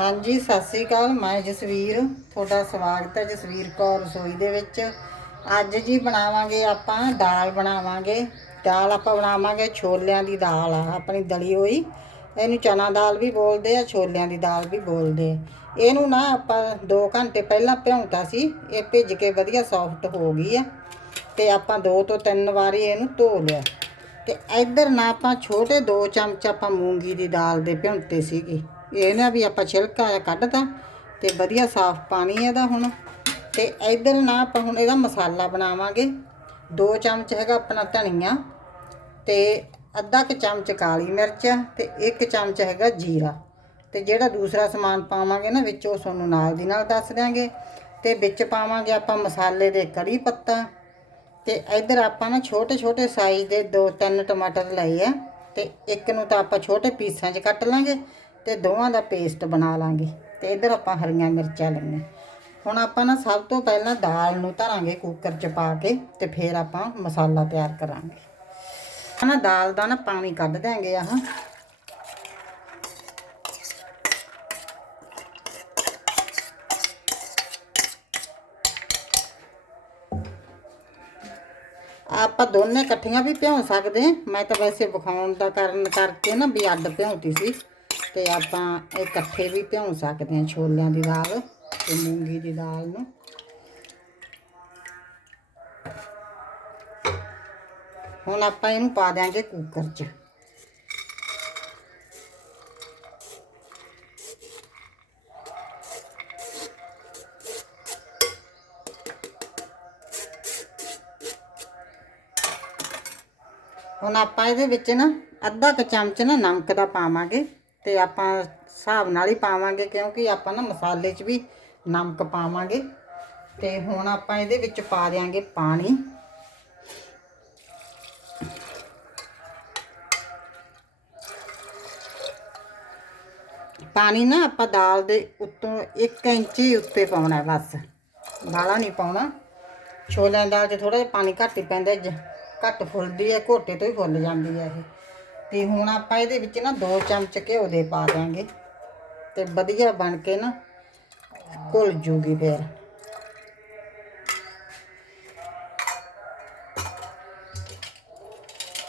ਹਾਂਜੀ, ਸਤਿ ਸ੍ਰੀ ਅਕਾਲ। ਮੈਂ ਜਸਵੀਰ। ਤੁਹਾਡਾ ਸਵਾਗਤ ਹੈ ਜਸਵੀਰ ਕੌਰ ਰਸੋਈ ਦੇ ਵਿੱਚ। ਅੱਜ ਜੀ ਬਣਾਵਾਂਗੇ ਆਪਾਂ ਦਾਲ ਬਣਾਵਾਂਗੇ। ਦਾਲ ਆਪਾਂ ਬਣਾਵਾਂਗੇ ਛੋਲਿਆਂ ਦੀ ਦਾਲ ਆ, ਆਪਣੀ ਦਲੀ ਹੋਈ। ਇਹਨੂੰ ਚਨਾ ਦਾਲ ਵੀ ਬੋਲਦੇ ਆ, ਛੋਲਿਆਂ ਦੀ ਦਾਲ ਵੀ ਬੋਲਦੇ ਆ। ਇਹਨੂੰ ਨਾ ਆਪਾਂ 2 ਘੰਟੇ ਪਹਿਲਾਂ ਭਿਉਂਤਾ ਸੀ। ਇਹ ਭਿੱਜ ਕੇ ਵਧੀਆ ਸੌਫਟ ਹੋ ਗਈ ਆ। ਤੇ ਆਪਾਂ ਦੋ ਤੋਂ ਤਿੰਨ ਵਾਰੀ ਇਹਨੂੰ ਧੋ ਲਿਆ। ਤੇ ਇੱਧਰ ਨਾ ਆਪਾਂ ਛੋਟੇ 2 ਚਮਚ ਆਪਾਂ ਮੂੰਗੀ ਦੀ ਦਾਲ ਦੇ ਭਿਉਂਤੇ ਸੀਗੇ। ਇਹ ਨਾ ਵੀ ਆਪਾਂ ਛਿਲਕਾ ਜਿਹਾ ਕੱਢਤਾ ਤੇ ਵਧੀਆ ਸਾਫ਼ ਪਾਣੀ ਇਹਦਾ ਹੁਣ। ਤੇ ਇੱਧਰ ਨਾ ਆਪਾਂ ਹੁਣ ਇਹਦਾ ਮਸਾਲਾ ਬਣਾਵਾਂਗੇ। 2 ਚਮਚ ਹੈਗਾ ਆਪਣਾ ਧਨੀਆ ਤੇ ਅੱਧਾ ਕੁ ਚਮਚ ਕਾਲੀ ਮਿਰਚ ਤੇ 1 ਚਮਚ ਹੈਗਾ ਜੀਰਾ। ਤੇ ਜਿਹੜਾ ਦੂਸਰਾ ਸਮਾਨ ਪਾਵਾਂਗੇ ਨਾ ਵਿੱਚ ਉਹ ਤੁਹਾਨੂੰ ਨਾਲ ਦੀ ਨਾਲ ਦੱਸ ਦਿਆਂਗੇ। ਤੇ ਵਿੱਚ ਪਾਵਾਂਗੇ ਆਪਾਂ ਮਸਾਲੇ ਦੇ ਕੜੀ ਪੱਤਾ ਤੇ ਇੱਧਰ ਆਪਾਂ ਨਾ ਛੋਟੇ ਛੋਟੇ ਸਾਈਜ਼ ਦੇ ਦੋ ਤਿੰਨ ਟਮਾਟਰ ਲਏ ਆ ਤੇ ਇੱਕ ਨੂੰ ਤਾਂ ਆਪਾਂ ਛੋਟੇ ਪੀਸਾਂ 'ਚ ਕੱਟ ਲਾਂਗੇ ਤੇ ਦੋਵਾਂ ਦਾ ਪੇਸਟ ਬਣਾ ਲਾਂਗੇ ਤੇ ਇੱਧਰ ਆਪਾਂ ਹਰੀਆਂ ਮਿਰਚਾਂ ਲਈਆਂ ਹੁਣ ਆਪਾਂ ਨਾ ਸਭ ਤੋਂ ਪਹਿਲਾਂ ਦਾਲ ਨੂੰ ਧਰਾਂਗੇ ਕੁੱਕਰ 'ਚ ਪਾ ਕੇ ਤੇ ਫਿਰ ਆਪਾਂ ਮਸਾਲਾ ਤਿਆਰ ਕਰਾਂਗੇ। ਨਾ ਦਾਲ ਦਾ ਨਾ ਪਾਣੀ ਕੱਢ ਦਿਆਂਗੇ ਆਹ। ਆਪਾਂ ਦੋਨੇ ਇਕੱਠੀਆਂ ਵੀ ਭਿਉਂ ਸਕਦੇ ਹਾਂ। ਮੈਂ ਤਾਂ ਵੈਸੇ ਵਿਖਾਉਣ ਦਾ ਕਰਨ ਕਰਕੇ ਨਾ ਵੀ ਅੱਡ ਭਿਉਂਤੀ ਸੀ। ਤੇ ਆਪਾਂ ਇਹ ਇਕੱਠੇ ਵੀ ਭਿਉਂ ਸਕਦੇ ਹਾਂ ਛੋਲਿਆਂ ਦੀ ਦਾਲ ਤੇ ਮੂੰਗੀ ਦੀ ਦਾਲ ਨੂੰ। ਹੁਣ ਆਪਾਂ ਇਹਨੂੰ ਪਾ ਦਿਆਂਗੇ ਕੁੱਕਰ 'ਚ। ਹੁਣ ਆਪਾਂ ਇਹਦੇ ਵਿੱਚ ਨਾ ਅੱਧਾ ਕੁ ਚਮਚ ਨਾ ਨਮਕ ਦਾ ਪਾਵਾਂਗੇ। ਤੇ ਆਪਾਂ ਹਿਸਾਬ ਨਾਲ ਹੀ ਪਾਵਾਂਗੇ, ਕਿਉਂਕਿ ਆਪਾਂ ਨਾ ਮਸਾਲੇ 'ਚ ਵੀ ਨਮਕ ਪਾਵਾਂਗੇ। ਤੇ ਹੁਣ ਆਪਾਂ ਇਹਦੇ ਵਿੱਚ ਪਾ ਦਿਆਂਗੇ ਪਾਣੀ। ਪਾਣੀ ਨਾ ਆਪਾਂ ਦਾਲ ਦੇ ਉੱਤੋਂ 1 ਇੰਚ ਹੀ ਉੱਤੇ ਪਾਉਣਾ ਬਸ। ਬਾਲਾ ਨਹੀਂ ਪਾਉਣਾ। ਛੋਲਿਆਂ ਦੀ ਦਾਲ 'ਚ ਥੋੜਾ ਜਿਹਾ ਪਾਣੀ ਘੱਟ ਹੀ ਪੈਂਦਾ ਘੱਟ ਫੁੱਲਦੀ ਹੈ, ਘੋਟੇ ਤੋਂ ਹੀ ਫੁੱਲ ਜਾਂਦੀ ਹੈ ਇਹ। ਤੇ ਹੁਣ ਆਪਾਂ ਇਹਦੇ ਵਿੱਚ ਨਾ 2 ਚਮਚ ਘਿਓ ਦੇ ਪਾ ਦਾਂਗੇ ਤੇ ਵਧੀਆ ਬਣ ਕੇ ਨਾ ਘੁਲ ਜੂਗੀ ਫਿਰ।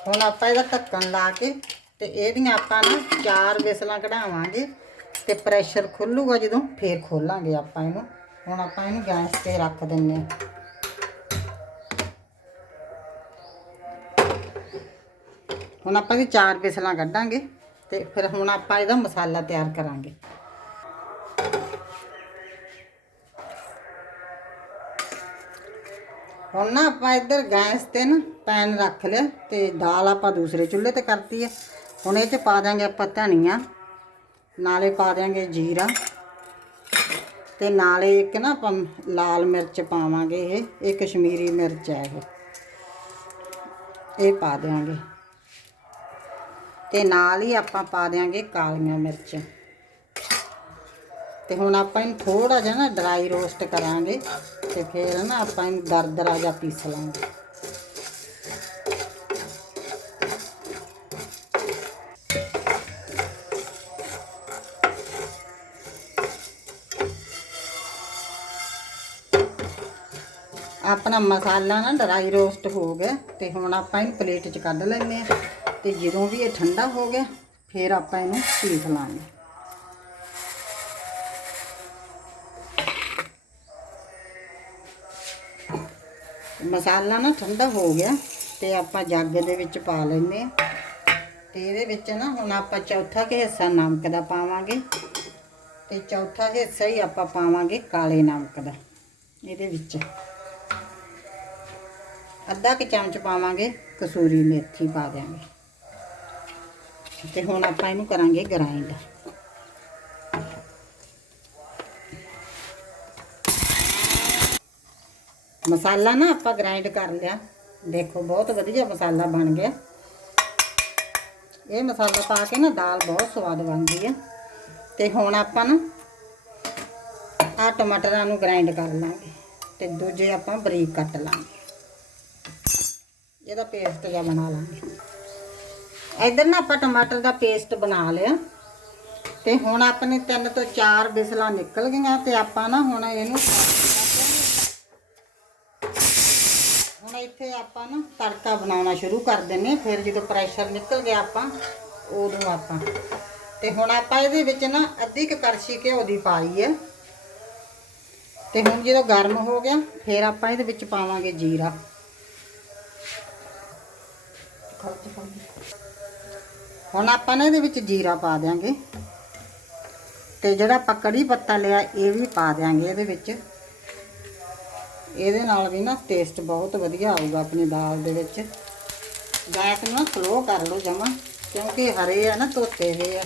ਹੁਣ ਆਪਾਂ ਇਹਦਾ ਢੱਕਣ ਲਾ ਕੇ ਤੇ ਇਹਦੀਆਂ ਆਪਾਂ ਨਾ ਚਾਰ ਵਿਸਲਾਂ ਕਢਾਵਾਂਗੇ ਤੇ ਪ੍ਰੈਸ਼ਰ ਖੁੱਲੂਗਾ ਜਦੋਂ ਫੇਰ ਖੋਲਾਂਗੇ ਆਪਾਂ ਇਹਨੂੰ। ਹੁਣ ਆਪਾਂ ਇਹਨੂੰ ਗੈਸ ਤੇ ਰੱਖ ਦਿੰਨੇ ਆ ਹੁਣ ਆਪਾਂ ਇਹ ਚਾਰ ਵਿਸਲਾਂ ਕੱਢਾਂਗੇ ਤੇ ਫਿਰ ਹੁਣ ਆਪਾਂ ਇਹਦਾ ਮਸਾਲਾ ਤਿਆਰ ਕਰਾਂਗੇ। ਹੁਣ ਨਾ ਆਪਾਂ ਇੱਧਰ ਗੈਸ ਤੇ ਨਾ ਪੈਨ ਰੱਖ ਲਿਆ ਤੇ ਦਾਲ ਆਪਾਂ ਦੂਸਰੇ ਚੁੱਲ੍ਹੇ ਤੇ ਕਰਤੀ ਹੈ ਹੁਣ ਇਹ 'ਚ ਪਾ ਦਾਂਗੇ ਆਪਾਂ ਧਨੀਆ, ਨਾਲੇ ਪਾ ਦਾਂਗੇ ਜੀਰਾ ਤੇ ਨਾਲੇ ਇੱਕ ਨਾ ਆਪਾਂ ਲਾਲ ਮਿਰਚ ਪਾਵਾਂਗੇ ਇਹ ਇਹ ਕਸ਼ਮੀਰੀ ਮਿਰਚ ਹੈ ਇਹ। ਇਹ ਪਾ ਦਿਆਂਗੇ। ਤੇ ਨਾਲ ਹੀ ਆਪਾਂ ਪਾ ਦਿਆਂਗੇ ਕਾਲੀਆਂ ਮਿਰਚ। ਤੇ ਹੁਣ ਆਪਾਂ ਇਹਨੂੰ ਥੋੜਾ ਜਿਹਾ ਨਾ ਡਰਾਈ ਰੋਸਟ ਕਰਾਂਗੇ ਤੇ ਫਿਰ ਨਾ ਆਪਾਂ ਇਹਨੂੰ ਦਰਦਰਾ ਜਿਹਾ ਪੀਸ ਲਾਂਗੇ। ਆਪਣਾ ਮਸਾਲਾ ਨਾ ਡਰਾਈ ਰੋਸਟ ਹੋ ਗਿਆ ਤੇ ਹੁਣ ਆਪਾਂ ਇਹਨੂੰ ਪਲੇਟ 'ਚ ਕੱਢ ਲੈਂਦੇ ਆ ਤੇ ਜਦੋਂ ਵੀ ਇਹ ਠੰਡਾ ਹੋ ਗਿਆ, ਫਿਰ ਆਪਾਂ ਇਹਨੂੰ ਪੀਸ ਲਾਂਗੇ। ਮਸਾਲਾ ਨਾ ਠੰਡਾ ਹੋ ਗਿਆ ਤੇ ਆਪਾਂ ਜੱਗ ਦੇ ਵਿੱਚ ਪਾ ਲੈਂਦੇ ਆ ਤੇ ਇਹਦੇ ਵਿੱਚ ਨਾ ਹੁਣ ਆਪਾਂ ਚੌਥਾ ਕਿ ਹਿੱਸਾ ਨਮਕ ਦਾ ਪਾਵਾਂਗੇ। ਤੇ ਚੌਥਾ ਹਿੱਸਾ ਹੀ ਆਪਾਂ ਪਾਵਾਂਗੇ ਕਾਲੇ ਨਮਕ ਦਾ, ਇਹਦੇ ਵਿੱਚ। ਅੱਧਾ ਕੁ ਚਮਚ ਪਾਵਾਂਗੇ ਕਸੂਰੀ ਮੇਥੀ ਪਾ ਦਿਆਂਗੇ। ਤੇ ਹੁਣ ਆਪਾਂ ਇਹਨੂੰ ਕਰਾਂਗੇ ਗ੍ਰਾਈਂਡ ਮਸਾਲਾ ਨਾ ਆਪਾਂ ਗ੍ਰਾਈਂਡ ਕਰ ਲਿਆ। ਦੇਖੋ, ਬਹੁਤ ਵਧੀਆ ਮਸਾਲਾ ਬਣ ਗਿਆ। ਇਹ ਮਸਾਲਾ ਪਾ ਕੇ ਨਾ ਦਾਲ ਬਹੁਤ ਸਵਾਦ ਬਣਦੀ ਆ। ਤੇ ਹੁਣ ਆਪਾਂ ਨਾ ਆ ਟਮਾਟਰਾਂ ਨੂੰ ਗ੍ਰਾਈਂਡ ਕਰ ਲਾਂਗੇ ਤੇ ਦੂਜੇ ਆਪਾਂ ਬਰੀਕ ਕੱਟ ਲਾਂਗੇ। ਇਹਦਾ ਪੇਸਟ ਜਿਹਾ ਬਣਾ ਲਾਂਗੇ। ਇਧਰ ਨਾ ਆਪਾਂ ਟਮਾਟਰ ਦਾ ਪੇਸਟ ਬਣਾ ਲਿਆ। ਤੇ ਹੁਣ ਆਪਣੇ ਤਿੰਨ ਤੋਂ ਚਾਰ ਬਿਸਲਾਂ ਨਿਕਲ ਗਈਆਂ ਤੇ ਆਪਾਂ ਨਾ ਹੁਣ ਇਹਨੂੰ ਹੁਣ ਇੱਥੇ ਆਪਾਂ ਨਾ ਤੜਕਾ ਬਣਾਉਣਾ ਸ਼ੁਰੂ ਕਰ ਦਿੰਨੇ ਫਿਰ ਜਦੋਂ ਪ੍ਰੈਸ਼ਰ ਨਿਕਲ ਗਿਆ ਆਪਾਂ, ਉਦੋਂ ਆਪਾਂ। ਤੇ ਹੁਣ ਆਪਾਂ ਇਹਦੇ ਵਿੱਚ ਨਾ ਅੱਧੀ ਕੁ ਕੜਛੀ ਘਿਓ ਦੀ ਪਾਈ ਹੈ। ਤੇ ਹੁਣ ਜਦੋਂ ਗਰਮ ਹੋ ਗਿਆ, ਫਿਰ ਆਪਾਂ ਇਹਦੇ ਵਿੱਚ ਪਾਵਾਂਗੇ ਜੀਰਾ। ਹੁਣ ਆਪਾਂ ਨੇ ਇਹਦੇ ਵਿੱਚ ਜੀਰਾ ਪਾ ਦਿਆਂਗੇ। ਤੇ ਜਿਹੜਾ ਆਪਾਂ ਕੜੀ ਪੱਤਾ ਲਿਆ, ਇਹ ਵੀ ਪਾ ਦਿਆਂਗੇ ਇਹਦੇ ਵਿੱਚ। ਇਹਦੇ ਨਾਲ ਵੀ ਨਾ ਟੇਸਟ ਬਹੁਤ ਵਧੀਆ ਆਊਗਾ ਆਪਣੀ ਦਾਲ ਦੇ ਵਿੱਚ। ਗੈਸ ਨੂੰ ਨਾ ਸਲੋ ਕਰ ਲਓ ਜਮਾ, ਕਿਉਂਕਿ ਹਰੇ ਆ ਨਾ, ਧੋਤੇ ਹੋਏ ਆ।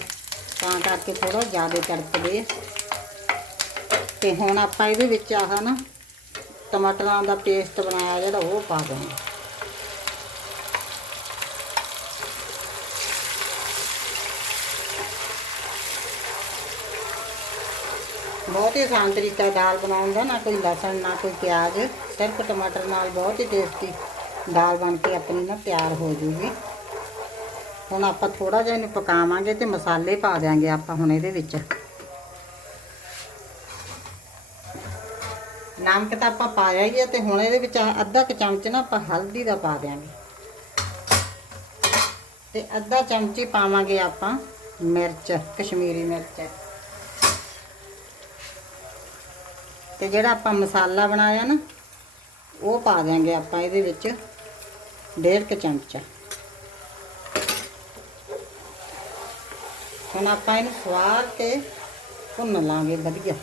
ਤਾਂ ਕਰਕੇ ਥੋੜਾ ਜ਼ਿਆਦਾ ਤੜਕਦੇ ਆ। ਤੇ ਹੁਣ ਆਪਾਂ ਇਹਦੇ ਵਿੱਚ ਆਹ ਨਾ ਟਮਾਟਰਾਂ ਦਾ ਪੇਸਟ ਬਣਾਇਆ ਜਿਹੜਾ ਉਹ ਪਾ ਦਾਂਗੇ ਬਹੁਤ ਹੀ ਆਸਾਨ ਤਰੀਕਾ ਦਾਲ ਬਣਾਉਣ ਦਾ, ਨਾ ਕੋਈ ਲਸਣ, ਨਾ ਕੋਈ ਪਿਆਜ਼। ਸਿਰਫ ਟਮਾਟਰ ਨਾਲ ਬਹੁਤ ਹੀ ਟੇਸਟੀ ਦਾਲ ਬਣ ਕੇ ਆਪਣੀ ਨਾ ਤਿਆਰ ਹੋ ਜੂਗੀ। ਹੁਣ ਆਪਾਂ ਥੋੜਾ ਜਿਹਾ ਇਹਨੂੰ ਪਕਾਵਾਂਗੇ ਤੇ ਮਸਾਲੇ ਪਾ ਦਿਆਂਗੇ ਆਪਾਂ ਹੁਣ ਇਹਦੇ ਵਿੱਚ। ਨਮਕ ਤਾਂ ਆਪਾਂ ਪਾਇਆ ਹੀ ਹੈ ਤੇ ਹੁਣ ਇਹਦੇ ਵਿੱਚ ਅੱਧਾ ਕੁ ਚਮਚ ਨਾ ਆਪਾਂ ਹਲਦੀ ਦਾ ਪਾ ਦਿਆਂਗੇ। ਤੇ ਅੱਧਾ ਚਮਚੀ ਪਾਵਾਂਗੇ ਆਪਾਂ ਮਿਰਚ, ਕਸ਼ਮੀਰੀ ਮਿਰਚ। ਤੇ ਜਿਹੜਾ ਆਪਾਂ ਮਸਾਲਾ ਬਣਾਇਆ ਨਾ, ਉਹ ਪਾ ਦਿਆਂਗੇ ਆਪਾਂ ਇਹਦੇ ਵਿੱਚ ਡੇਢ ਕੁ ਚਮਚਾ। ਹੁਣ ਆਪਾਂ ਇਹਨੂੰ ਸਵਾਰ ਕੇ ਭੁੰਨ ਲਾਂਗੇ, ਵਧੀਆ।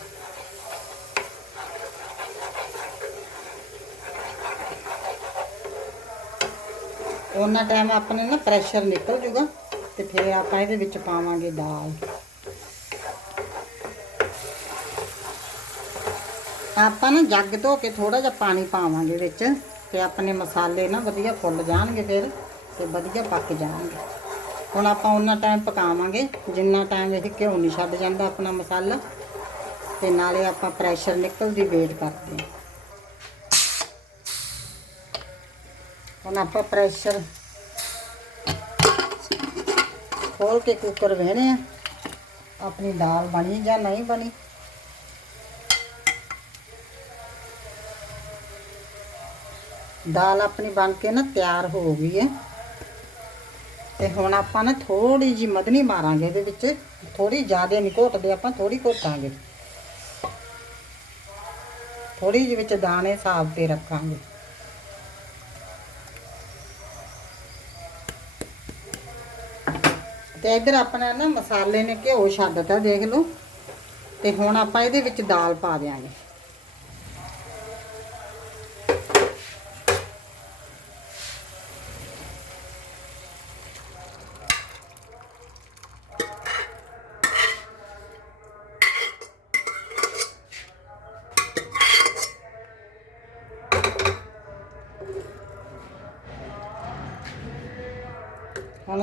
ਉਹਨਾਂ ਟਾਈਮ ਆਪਣੇ ਨਾ ਪ੍ਰੈਸ਼ਰ ਨਿਕਲ ਜੂਗਾ ਤੇ ਫਿਰ ਆਪਾਂ ਇਹਦੇ ਵਿੱਚ ਪਾਵਾਂਗੇ ਦਾਲ। ਆਪਾਂ ਨਾ ਜੱਗ ਧੋ ਕੇ ਥੋੜਾ ਜਿਹਾ ਪਾਣੀ ਪਾਵਾਂਗੇ ਵਿੱਚ ਤੇ ਆਪਣੇ ਮਸਾਲੇ ਨਾ ਵਧੀਆ ਫੁੱਲ ਜਾਣਗੇ ਫਿਰ ਤੇ ਵਧੀਆ ਪੱਕ ਜਾਣਗੇ। ਹੁਣ ਆਪਾਂ ਉਹਨਾਂ ਟਾਈਮ ਪਕਾਵਾਂਗੇ, ਜਿੰਨਾ ਟਾਈਮ ਇਹ ਘਿਓ ਨਹੀਂ ਛੱਡ ਜਾਂਦਾ ਆਪਣਾ ਮਸਾਲਾ, ਤੇ ਨਾਲੇ ਆਪਾਂ ਪ੍ਰੈਸ਼ਰ ਨਿਕਲਦੀ ਵੇਟ ਕਰਦੇ ਹਾਂ। ਹੁਣ ਆਪਾਂ ਪ੍ਰੈਸ਼ਰ ਖੋਲ ਕੇ ਕੁੱਕਰ ਵੇਣੇ ਆ ਆਪਣੀ ਦਾਲ ਬਣੀ ਜਾਂ ਨਹੀਂ ਬਣੀ। ਦਾਲ ਆਪਣੀ ਬਣ ਕੇ ਨਾ ਤਿਆਰ ਹੋ ਗਈ ਹੈ। ਤੇ ਹੁਣ ਆਪਾਂ ਨਾ ਥੋੜੀ ਜੀ ਮਧਨੀ ਮਾਰਾਂਗੇ ਇਹਦੇ ਵਿੱਚ। ਥੋੜੀ ਜ਼ਿਆਦਾ ਨਹੀਂ ਘੋਟਦੇ, ਆਪਾਂ ਥੋੜੀ ਘੋਟਾਂਗੇ। ਥੋੜੀ ਜਿਹੀ ਵਿੱਚ ਦਾਣੇ ਸਾਫ਼ ਤੇ ਰੱਖਾਂਗੇ। ਤੇ ਇੱਧਰ ਆਪਣਾ ਨਾ ਮਸਾਲੇ ਨੇ ਘਿਓ ਛੱਡਤਾ ਦੇਖ ਲਓ। ਤੇ ਹੁਣ ਆਪਾਂ ਇਹਦੇ ਵਿੱਚ ਦਾਲ ਪਾ ਦਿਆਂਗੇ।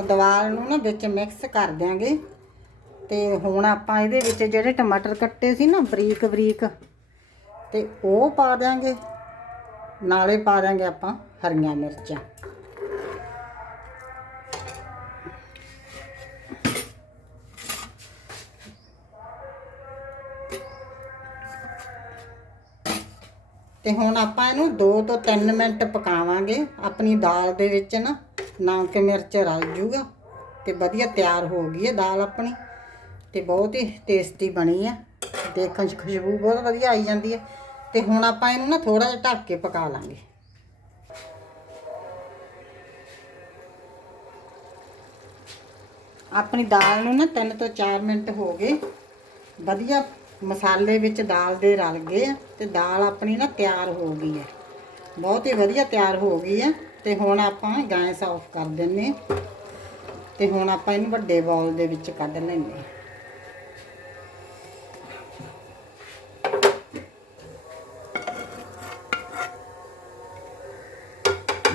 ਹੁਣ ਦਵਾਲ ਨੂੰ ਨਾ ਵਿੱਚ ਮਿਕਸ ਕਰ ਦਿਆਂਗੇ। ਤੇ ਹੁਣ ਆਪਾਂ ਇਹਦੇ ਵਿੱਚ ਜਿਹੜੇ ਟਮਾਟਰ ਕੱਟੇ ਸੀ ਨਾ, ਬਰੀਕ ਬਰੀਕ, ਤੇ ਉਹ ਪਾ ਦਿਆਂਗੇ। ਨਾਲੇ ਪਾ ਦਿਆਂਗੇ ਆਪਾਂ ਹਰੀਆਂ ਮਿਰਚਾਂ। ਤੇ ਹੁਣ ਆਪਾਂ ਇਹਨੂੰ 2 ਤੋਂ 3 ਮਿੰਟ ਪਕਾਵਾਂਗੇ, ਆਪਣੀ ਦਾਲ ਦੇ ਵਿੱਚ ਨਾ। ਨਮਕ ਮਿਰਚ ਰਲ ਜੂਗਾ ਤੇ ਵਧੀਆ ਤਿਆਰ ਹੋ ਗਈ ਹੈ ਦਾਲ ਆਪਣੀ ਤੇ ਬਹੁਤ ਹੀ ਟੇਸਟੀ ਬਣੀ ਹੈ। ਦੇਖਣ 'ਚ ਖੁਸ਼ਬੂ ਬਹੁਤ ਵਧੀਆ ਆਈ ਜਾਂਦੀ ਹੈ ਤੇ ਹੁਣ ਆਪਾਂ ਇਹਨੂੰ ਨਾ ਥੋੜਾ ਜਿਹਾ ਢੱਕ ਕੇ ਪਕਾ ਲਾਂਗੇ। ਆਪਣੀ ਦਾਲ ਨੂੰ ਨਾ 3 ਤੋਂ 4 ਮਿੰਟ ਹੋ ਗਏ ਵਧੀਆ ਮਸਾਲੇ ਵਿੱਚ ਦਾਲ ਦੇ ਰਲ ਗਏ ਆ ਤੇ ਦਾਲ ਆਪਣੀ ਨਾ ਤਿਆਰ ਹੋ ਗਈ ਹੈ। ਬਹੁਤ ਹੀ ਵਧੀਆ ਤਿਆਰ ਹੋ ਗਈ ਹੈ। ਤੇ ਹੁਣ ਆਪਾਂ ਗੈਸ ਆਫ ਕਰ ਦਿੰਨੇ ਤੇ ਹੁਣ ਆਪਾਂ ਇਹਨੂੰ ਵੱਡੇ ਬਾਉਲ ਦੇ ਵਿੱਚ ਕੱਢ ਲੈਂਦੇ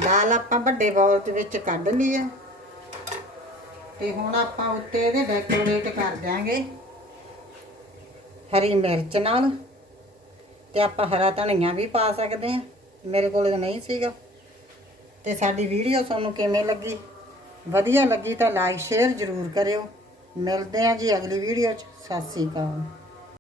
ਦਾਲ ਆਪਾਂ ਵੱਡੇ ਬਾਉਲ ਦੇ ਵਿੱਚ ਕੱਢ ਲਈ ਹੈ ਤੇ ਹੁਣ ਆਪਾਂ ਉੱਤੇ ਇਹਦੇ ਡੈਕੋਰੇਟ ਕਰ ਦਿਆਂਗੇ ਹਰੀ ਮਿਰਚ ਨਾਲ। ਤੇ ਆਪਾਂ ਹਰਾ ਧਨੀਆ ਵੀ ਪਾ ਸਕਦੇ ਹਾਂ। ਮੇਰੇ ਕੋਲ ਨਹੀਂ ਸੀਗਾ। ਤੇ ਸਾਡੀ ਵੀਡੀਓ ਤੁਹਾਨੂੰ ਕਿਵੇਂ ਲੱਗੀ? ਵਧੀਆ ਲੱਗੀ ਤਾਂ ਲਾਈਕ ਸ਼ੇਅਰ ਜ਼ਰੂਰ ਕਰਿਓ। ਮਿਲਦੇ ਆ ਜੀ ਅਗਲੀ ਵੀਡੀਓ 'ਚ। ਸਤਿ ਸ੍ਰੀ ਅਕਾਲ।